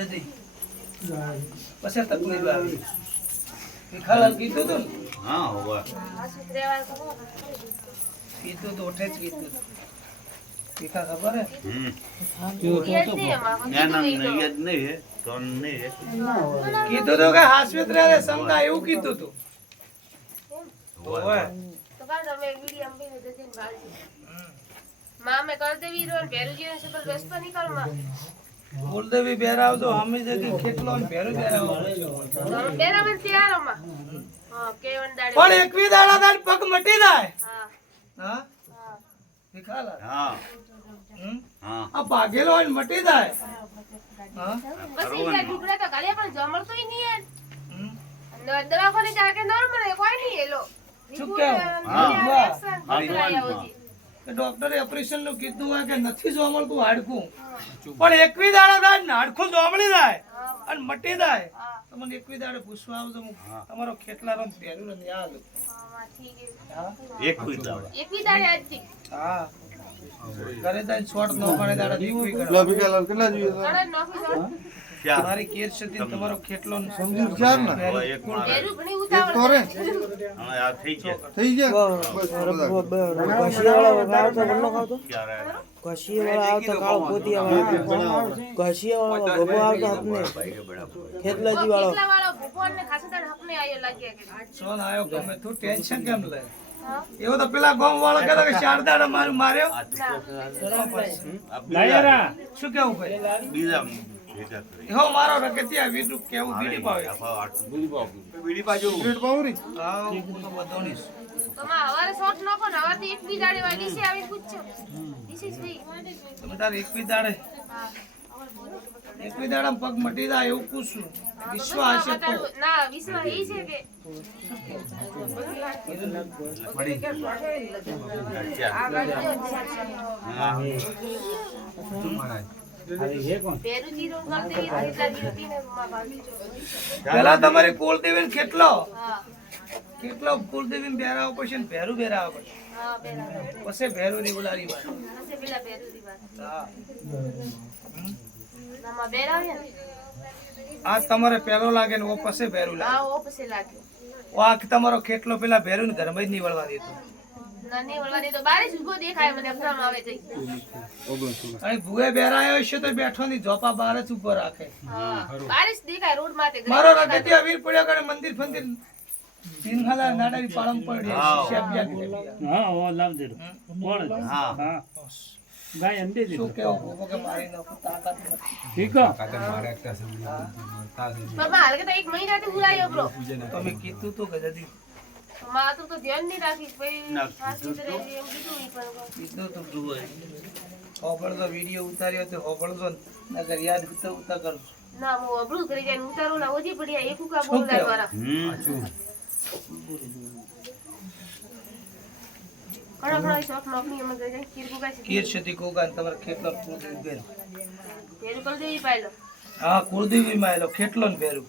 જદી પછી તકલીફ આવી વિખાલાલ કીધું તું ને હા હોવા કીધું તો ઓઠે જ કીધું વિખા ખબર હે કીધું તો કે હાસ્પિટલ રે સમતા એવું કીધું તું ઓય મામે કર દેવી રો ભેરુજી ને સબર રસ્તો નીકળ માં બોલદેવી બેરાવ તો હમી જતી કેટલો ને ભેરું બેરાવ બેરાવન તૈયાર માં હા કેવન દાડે પણ એકવી દાડા દાડ પગ મટી જાય હા હા વિખાલાલ હા આ ભાગેલો હોય ને મટી જાય હા પછી કે ડુગરા તો ગલે પણ જમણતોય નહીં હે દવાખાને જા કે નોર્મલ હે કોઈ નહીં એલો શું કેવું ડોક્ટરે ઓપરેશન નું કીધું હોય કે નથી જોવા મળતું હાડકું પણ એકવી દાડા થાય ને હાડકું જોમળી જાય અને મટી જાય તો મને એકવી દાડે પૂછવા આવજો તમારો ખેટલા રંગ પહેર્યું ને યાદ એકવી દાડે આજથી હા ઘરે જાય શોર્ટ નો પડે દાડા દીકરી કરો કેટલા જોઈએ ઘરે નોખી જોડ મારી કેર છે તમારો ખેટલો સમજી ચાર ને ભેરુ ઘણી એક ઉતાવળ તો રે થઈ ગયા થઈ ગયા બસ ઘસીવાળા આવતા કાળો પોતિયાવાળા ઘસીવાળા ગોબો આવતા આપને ખેતલાજી વાળો કેટલા વાળો ભગવાન ને ખાસા દાડ હકને આયો લાગ્યા કે સોન આયો ગમે તું ટેન્શન કેમ લે એવો તો પેલા ગામ વાળો કહેતા કે ચાર દાડા માર્યો લાયરા શું કેવું ભાઈ બીજા એહો મારો રગતિયા વીડું કેવું બીડી પાવે બીડી પાજો પેટ પાવરી હા હું તો બધોની તો માં હવારે શોટ નોખો ને હવારથી એક બી દાડે વાળી છે આવી પૂછજો ધીસ ઇઝ વી તમે તાર એકવી દાડે એકવી દાડા પગ મટી જાય એવું પૂછું વિશ્વાસ છે તો ના વિશ્વાસ એ છે કે ભેરુજી રો ગામ દેવી કેટલા જીતી ને માં ભાગી પેલા તમારી કુળદેવી કેટલો હા કેટલો કુળદેવી બેરાવ પડશે ને ભેરું બેરાવ પડશે હા બેલા પછી ભેરું ની બોલારી વાત હશે પેલા ભેરુજી વાત હા નામાં બેરાવે ને આ તમારે પેલો લાગે ને ઓ પછી ભેરું લાગે હા ઓ પછી લાગ્યો ઓ આ તમારો ખેટલો પેલા ભેરું ને ઘરમાં જ નહીં વળવા દેતો નાની વળવાની તો બારે જ ઉભો દેખાય મને એક્ઝામ આવે જઈ અને ભૂએ બેરાયો છે તો બેઠો ની ઝોપા બહાર જ ઉભો રાખે હા બારે જ દેખાય રોડ માથે મારો રગતિયા વીર પડ્યો કરે મંદિર ફંદિર સિંહલા નાડાની પાળમ પડી શેપિયા હા ઓ લાવ દે કોણ હા હા ગાય અંડે દે શું કેવું ભૂવો કે મારી નાખો તાકાત નથી ઠીક બાબા હાલ કે તો એક મહિનાથી ઉડાયો બ્રો તમે કીધું તો કે જદી માં તો ધ્યાન નહીં રાખીશ ભાઈ સાચી તરે એમ કીધું ઈ પણ કીધું તો જુઓ હોબળતો વિડીયો ઉતાર્યો તો હોબળતો નગર યાદ ઉતા ઉતા કરું ના હું અબળું કરી જાય ઉતારું ના ઓજી પડ્યા એક ઉકા બોલતા વાળા ઘણા ઘણા શોખ નોકરી એમ ગઈ જાય કીરકુ કાઈ કીર છતી કોગાન તમાર ખેટલો કુળદેવી બેર તેરું કલ દેવી પાયલો હા કુળદેવી માયલો ખેટલો ને બેરું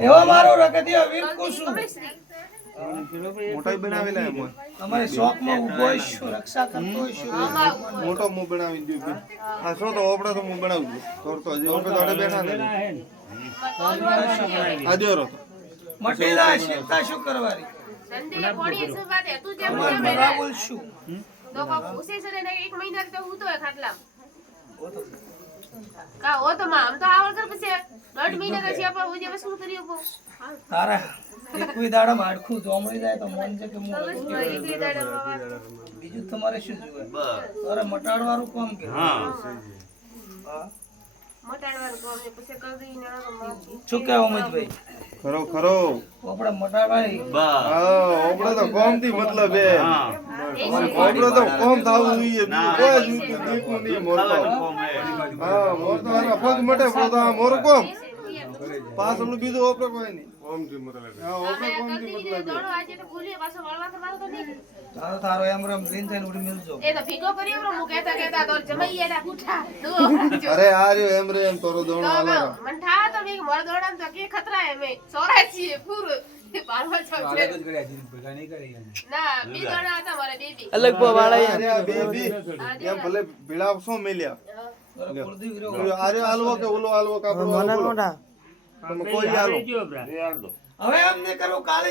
એવો મારો રગતિયા વીર કુસુ મોટા બનાવેલા એમ અમારે શોખમાં ઉભો છું રક્ષા કરતો છું મોટો મું બનાવી દીધું આ શું તો ઓપડે તો મું બનાવું છું તો હજી ઓપડે દાડે બેઠા ને આજે રો મટી જાય ચિંતા શું કરવાની સંડે કોણી સે વાત હે તું જેમ અમાર બરાબર છું તો કો ઉસે સરે ને એક મહિના તો હું તો ખાટલા કા ઓ તો માં આમ તો આવળ કર પછી 1.5 મહિના પછી આપણે ઓજે શું કર્યું કો તારા એકવી દાડા માડખું જોમળી જાય તો મન છે કે હું બીજું તમારે શું જોઈએ તારે મટાડવાનું કામ કે હા મટાડવાનું કામ ને પછી કર દઈ ને શું કહેવા મજભાઈ ખરો ખરો આપણે મટાડવાય હા ઓપડે તો કોમ થી મતલબ હે ઓપડે તો કોમ થાવું જોઈએ કોઈ જ દીકું નહીં મોરતો હા મોરતો આના પગ મટે પોતો આ મોર કોમ પાછળનું બીજું ઓપડે કોઈ નહીં કોમ થી મતલબ હા ઓપડે કોમ થી મતલબ દોડો આજે તો ભૂલી પાછો વળવા તો મારો તો નહીં તારો એમ રમ લીન થઈને ઉડી મિલજો એ તો ભીગો કર્યો હું કહેતા કહેતા કા તો જમાઈ એડા ઉઠા દો અરે આ રહ્યો એમ રે એમ તોરો દોણો હાલો મન થા તો મે મોર દોડામ તો કે ખતરા હે મે સોરા છીએ પૂરો પારવા છો ના બી દોડા હતા મારે બેબી અલગ વાળા અરે આ બેબી એમ ભલે ભીડાવશો મેલ્યા અરે હાલવો કે ઓલો હાલવો કાપડો મને હાલવો મોટા તમે કોઈ હાલો જો બ્રા. હવે એમ નહીં કરવું, કાલે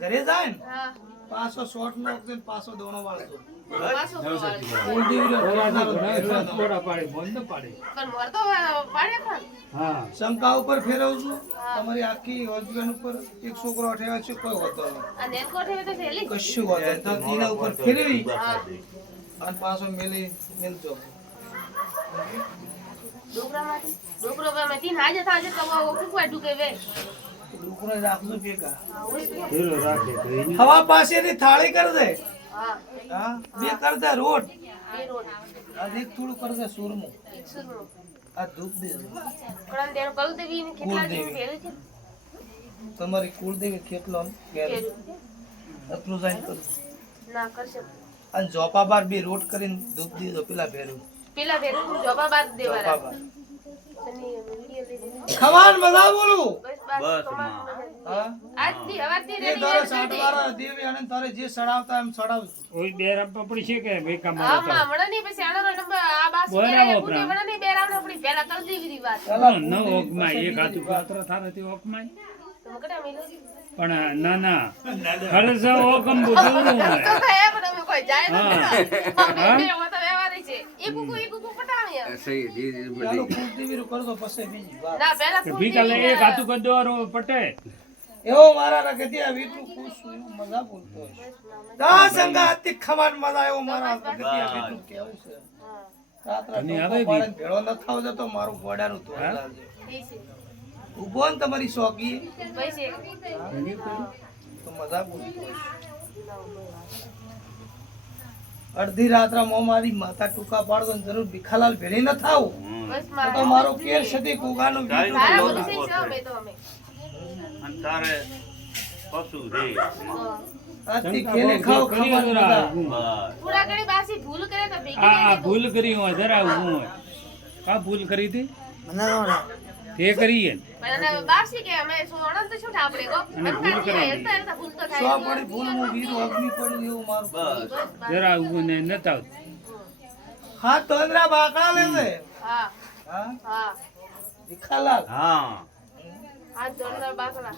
ઘરે જાય ને હા પાછો શોર્ટ નો ઓક્સિજન પાછો દોણો વાળતો પાછો કોવાળ કુલદીપ રહ્યો, ઘણા થોડા પાડે બંધ ન પાડે. પણ મોર તો પાડે પણ હા શંકા ઉપર ફેરવું છું તમારી આખી હોસ્પિટલ ઉપર એક છોકરો અઠાવ્યા છે, કોઈ હોતો નહીં, આ નેટકોટ હે તો થેલી કશું હોતો નહીં. તો તેના ઉપર ફેરવી હા અને પાછો મેલજો. ડોકરો ગમે તીન હાજે થાજે તો કુકવા ઢુકે વે ડુકરો રાખજો ભેગા. હીરો રાખે તો એની હવા પાસેની થાળી કરી દે, હા હા, બે કરી દે રોટ, એ રોડ અને એક થોડું કરી દે સુરમું, એક સુરનો આ ધૂપ દે. પણ તેનો કલ દેવી ને કેટલા દિન ફેરું છે તમારી કુળદેવી કેટલો ફેરું એટલું જાય કરું. ના કરશે અને જોપા બાર બે રોટ કરીને ધૂપ દીધો પેલા ભેરું પેલા ફેરું જવાબ બાદ દેવાના જોપા બાર સની વિડિયો લઈ લીધો ખવાન બધા બોલું. બસ તમાર હા, આજ દી હવાથી એ રેડી તારે સાઠવાળા દેવી અને તારે જે સડાવતા એમ સડાવજો. ઓય બે રંપા પડી છે કે ભાઈ હા કમાડો માં મણા ની પછી આનો નંબર આ બાસ બોલા મેરે વપરા. પૂરી મણા ની બેરાવ આપણી પહેલા કલ દેવી રી વાત ન ઓકમાં એક હાથું પાત્ર થારે તે ઓકમાં તમે કટા મિલો પણ ના ના ખરેસ ઓકમ બધું તો હે પણ અમે કોઈ જાય નથી અમે બે હોતા વ્યવહારી છે એક કુકુ પટાવ્યા ચાલો કુળદેવી કરજો પછી બીજી વાત. ના પહેલા કે ભીકાલે એક હાથું કદવારો પટે એવો મારા રગતિયા વીટલું ખુશ છું, એવું મજા બોલતો હોય. દા સંગાતી ખવાન મજા એવો મારા રગતિયા વીટલું કેવું છે. રાત્રે અને ટોપો હવે બી- પાડીને ભેળો ન થાવ તો મારું ગોડાનું ધોઈ હા? લાવજો. પૈસે ઊભો ને તમારી શોખી પૈસે તો મજા બોલતો હોય. અડધી રાત્રે મો મારી માતા ટૂંકા પાડતો ને જરૂર ભીખાલાલ ભેળી ન થાવ બસ તો માં મારો કેર સદી કુગાનું વીટલું સારા ધોઈ બધું છે અમે તો અમે અને તારે પશુ રે આજથી ખેલે ખાવ ખવાન મજા. બસ પૂરા ઘડી બાસી ભૂલ કરે તો ભેગી આ રહી ભૂલ કરી હોય જરા ઊભું હોય કા ભૂલ કરી હતી મને મોટા તે કરીએ ને. પણ અને બાસી કે અમે સોણન તો શું આપણે કો અને ભૂલ કરે. હેલતા હેલતા ભૂલ તો સો થાય પડી ભૂલ હું વીર અગ્નિ પડ્યું એવું મારું. બસ જરા ઊભું ને નતા આવતું. હા તોંદરા બાકડા લેશે. હા હા હા ભીખાલાલ હા આ જોરદાર બાકડા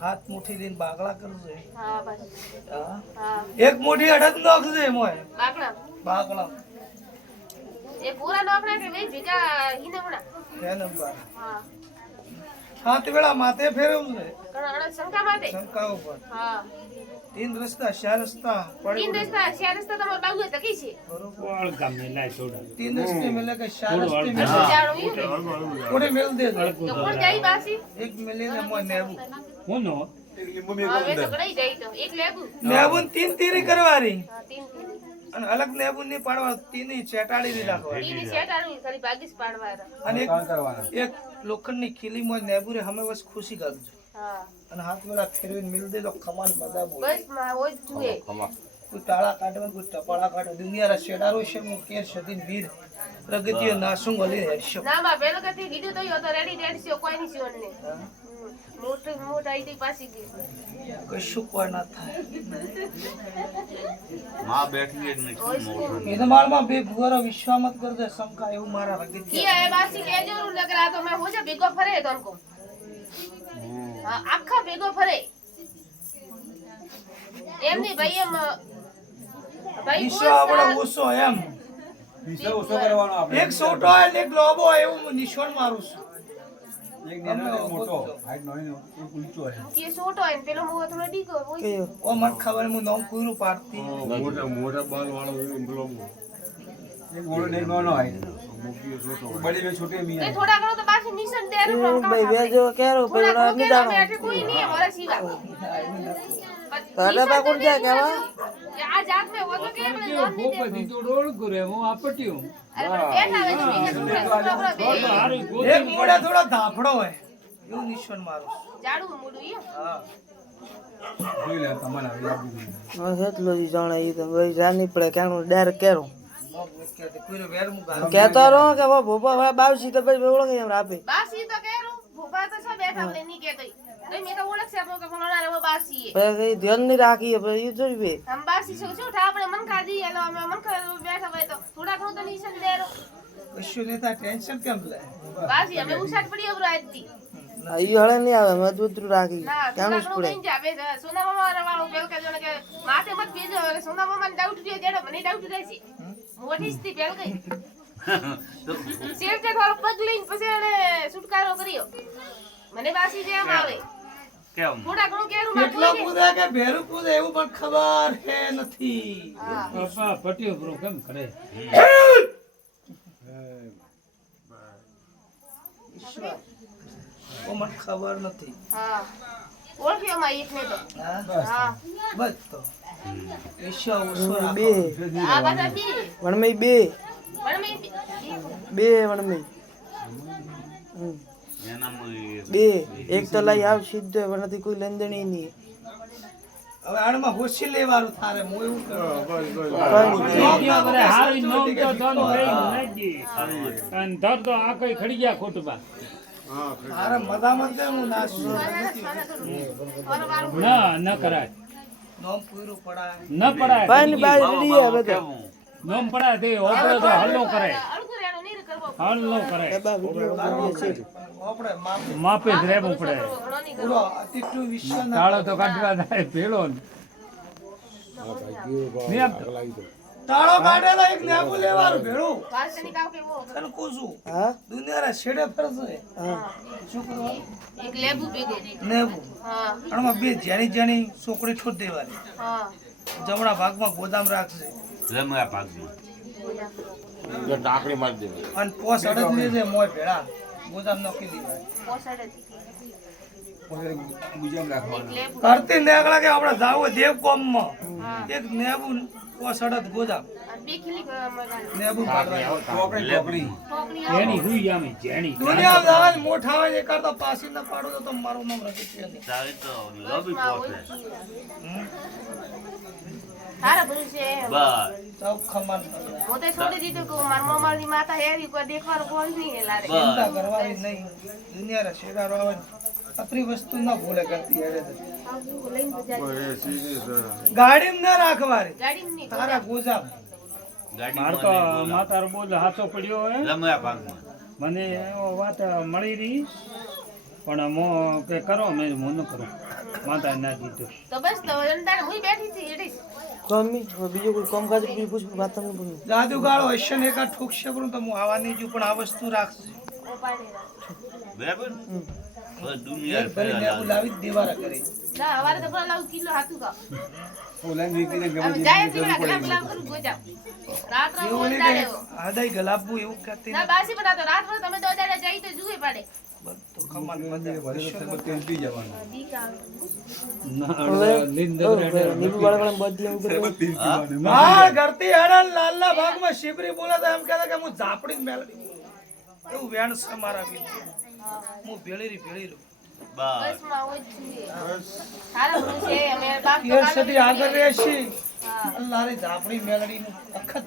હાથ મુઠ્ઠી લઈને બાકડા કરશે. હા બસ હા. હા એક મુઠ્ઠી અડદ નોખશે મોય બાકડા બાકડા એ પૂરા નોકરા કે ભાઈ ભેગા હિનમણા બે નંબર. હા સાત વેળા માથે ફેરવવું છે કારણ અણદ શંકા માટે શંકા ઉપર. હા તીન રસ્તા ચાર રસ્તા તીન પડી રસ્તા ચાર રસ્તા તમારા બાગુ તકી છે બરોબર. વાળ ગામે લાય થોડા तीन रस्ते मिले के चार થોડું रस्ते વાળ मिले જાણું ઈ कोने मिल दे दो. તો કોણ જાય બાસી एक मिले ने मोय नेबू હું નો હવે તો ગડાઈ જાય તો એક લેબુ नेबू तीन तीरी करवारी હા તીન અને અલગ નેબુ ની પાડવા તીની ચેટાડી ની રાખવા તીની સેટ આનું ખાલી ભાગીસ પાડવા અને એક લોખંડ ની ખીલી મોય નેબુ રે હમે બસ ખુશી કરજો હા અને હાથ વેળા ફેરવીને મિલ દે તો ખમાન મજા બોલ. બસ માં હોય જ જુએ કોઈ ટાળા કાઢવા કોઈ ટપાળા કાઢવા દુનિયા રા શેડારો છે હું કેર સદીન વીર પ્રગતિઓ નાસુંગ ઓલી હેડશો. ના બા પેલો કથી લીધું તો યો તો રેડી રેડી છે કોઈ ની સીવણ ને મોટું મોટા આઈ પાછી ગઈ કશું કોઈ ના થાય. માં બેઠી જ નથી મોટું ઈદમાળમાં બે ભુવારો વિશ્વામત કરજે શંકા એવું મારા ઈ રગતિયા. આય બાસી કેજો નકર આ તો મે હોજે ભેગો ફરે તનકો હા આખા ભેગો ફરે એમની ભાઈ એમ ભાઈ વિશ્વ આપણો ગુસ્સો એમ એક સોટો હોય ને એક લોબો હોય એવું હું નિશાન મારું છું. કે છોટો હોય ને પેલો મોહ થોડો ડીકો હોય કયો ઓ મને ખબર હું નોમ કુરું પાડતી એ થોડા ઘણો તો પાછી નિશાન દેર હું ભાઈ વેજો કેરો થોડા પેલો ઘણો નિદાણો કે કોઈ નહીં અમારા સિવા તો અરે બા કોણ જાય કેવા આ જાત મે હો તો કે મને જોન નહીં દે ભોપતી તો ડોળ કરે હું આપટ્યું અરે પણ બેઠા આવે છે છોકરા બે હારી એક ગોતી મોઢે થોડો ધાફડો હોય એવું નિશાન મારું છું. જાડું મોડું ઈ હા એટલું જ જાણે ઈ તો ભાઈ જાની પડે કેનું ડાયરેક્ટ કેરો કોઈનો વેર હું ગાળું. કહેતો રહો કે હવે ભોપા વાળા બાવસી તો પછી ઓળખે એમ આપે બાસી તો કેરું ભોપા તો છો બેઠા મને નહીં કહેતોય. તો મેં તો ઓળખ છે કે ફલાણા રે બાસી હે. પછી કઈ ધ્યાન નહીં રાખી પછી એ જોઈ બે हम बासी छो छो ठापड़े मन खा दी हेलो मैं मन खा बैठा भाई तो थोड़ा खाऊं तो नहीं सन दे रो કશું નહીં થાય, ટેન્શન કેમ લે? बासी हमें उसाट पड़ी अब रात दी એ હળે નહીં આવે મજબૂત રાખી ना કાણું थोड़ा જ खाऊं પડે नहीं जावे सोना मामा वाला वालो पेल के जोने के माथे मत भेजो अरे सोना मामा ने डाउट दियो जेड़ो મને डाउट રહે છે મોટી સ્તી પેલ ગઈ તો શેર કે થોડો પગ લઈને પછી એને છુટકારો કર્યો મને બાસી જેમ આવે કેમ થોડા ઘણું કેરું કેટલો માં કૂદે કે ભેરું કૂદે એવું પણ ખબર હે નથી. પપ્પા પટ્યો બ્રો કેમ કરે ઓ મને ખબર નથી. હા ઓળખ્યો માં એક ને તો હા હા બસ તો ઈશ્વર ઓછો રાખો. બે આ બધા બી વણમઈ બે પણ મેં બે વણમઈ એનામાં બે એક તો લઈ આવ સીધો પણ નથી કોઈ લેનદેન નહીં હવે આણમાં હોશી લેવાનું થારે હું એવું કરું. હારી નોમ તો ધન રહી નથી અને ધર તો આ કઈ ખડી ગયા ખોટમાં તારે મદામાં છે હું નાસું. ના ન કરાય નોમ પૂરું પડાય. ન પડાય પાણી બાય રેડી હવે તો કેવું નોમ પડાય તે ઓપરો તો હલ્લો કરાય અડધું રેણું નહીં કરવો હલ્લો કરાય બા વિડિયો બનાવીએ છે આપણે માપે માપે જ રહેવું પડે ઘણો નહીં કરવો પૂરો અતિટલું વિશ્વ ના તાળો તો કાઢવા થાય પેલો ને નહીં આપતો. તાળો કાઢેલો એક નેબુ લેવાનું ભેળું વાસની કાવ કે વો તને કૂસું હા દુનિયાના છેડે ફરશે. હા શું કરવાનું? એક લેબુ ભેગો નેબુ હા આમાં બે જેણી જેણી સોકડી છોડ દેવાની. હા જમણા ભાગમાં ગોદામ રાખશે રમ્યા પાકમાં અને પોસ અડદ લેજે મોય ભેળા ગોદામ નાખી દેવાય. પોસડે એક લેબુ કરતી નેકળા કે આપણે જાવું દેવ કોમમાં એક નેબુ પોસ અડદ ગોદામ અને બે ખીલી મગાડી નેબુ પાડવાનું. પોકણી જેણી હુઈ જામી જેણી દુનિયા જવાની મોઠા હોય એ કરતા પાછી ના પાડો તો મારું નામ રખી છે નહીં. તારી તો લોબી પોતે તારા ભરોસે બસ સૌ ખમાન મળે. પોતે છોડી દીધું કે મારા મામાની માતા હેરી કોઈ દેખવાનું કોઈ નહીં હે લારે ચિંતા કરવાની નહીં. દુનિયાના શેડારો આવે ને આપણી વસ્તુ ના ભૂલે કરતી હેડે તો. લઈને બજાર ગાડીમાં ના રાખવાની ગાડી ની તારા ગોજામ. માર તો માતારો બોલ હાથો પડ્યો હોય રમ્યા પાકમાં મને એવો વાત મળી રહી પણ મો કે કરો મેં હું ન કરું માતા ના દીધું તો બસ તો અંદારે હું બેઠી હતી એડી કમી હવે બીજું કોઈ કામ કાજ પૂછ વાત તમને બોલું જાદુ ગાળો હશે ને એકાદ ઠોકશે પણ તો હું આવા નહીં છું પણ આ વસ્તુ રાખશે. બરાબર બસ એક દુનિયા ભરી નેબુ લાવી જ દેવારા કરી. ના હવારે તો પેલા લાવ કિલો હાથું કા અમે જાય પેલા ગલાબ લાવ કરું ગોજા રાત રાત એવું નહીં અંદારે કે હૃદય ગલાબવું એવું કહેતી ના બાસી બનાતો રાત ભર તમે દો દાડા જઈ તો જુએ પડે બધું ખમાન બધે નીબુ વાળા બધી એવું કરે હા ઘરતી હરણ લાલના ભાગમાં શિબરી બોલે તો એમ કહેતા કે હું ઝાપડી મેલડી એવું વેણ છે મારા બી હું ભેળીરી બસ બસ માં હોય છે તારા ભરોસે અમે બાપ તો કેર સદી આગળ રહેશી હા અલ્લાહની ઝાપડી મેલડીનું અખત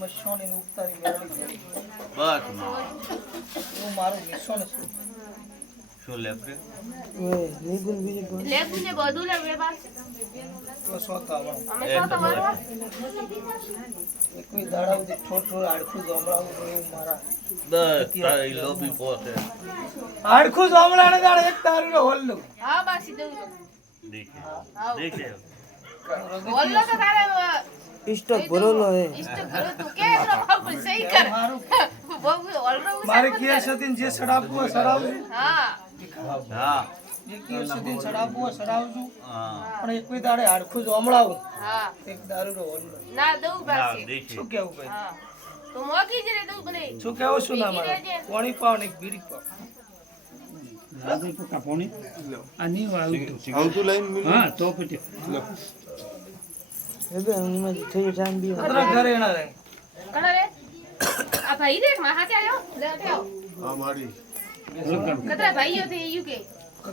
મશોની ઉગતારી મેલડી મેળી. બસ એવું મારું મિશન છે. શું લેપકે નીબુ બીજું લેબુ ને બધું લે બે બાર તો સોતા આવવાનું. અમે તો તમારો એકવી દાડા સુધી થોડું હાડકું જમણાવું એવું મારા બસ તારી લોબી પોતે હાડકું જમણાને દાડે એક તારીનો હોલ્લું હા બાસી દઉં દેખે દેખે બોલ્લો તો તારે સ્ટોક ભરેલો હે ઇષ્ટ ભરો તું કે તો બાબુ સહી કર મારું બાબુ ઓલરો મારે કેર સદીને જે સડાવવું હોય સડાવજો. હા હા જે કેર સદીને સડાવવું હોય સડાવજો. હા પણ એકવી દાડે હાડકું જમણાવું હા એક દારૂનો હોલ્લું. ના દઉં ના બાસી દેખે શું કેવું ભાઈ? હા તો મોકી જ રે દઉં બને શું કેવું શું ના મારે પાણી પાવ ને એક બીડી પાવ. રાધે પક્કા પોણી આ નહીં આવ્યું આવતું લઈને હા તો પછી હવે એમાં થઈ ટાઈમ બી અતરા ઘરે એના રહે. કણા રે આ ભાઈ રે માં હાથે આવ્યો લે આવો આ મારી લગન કતરા ભાઈઓ થી યુકે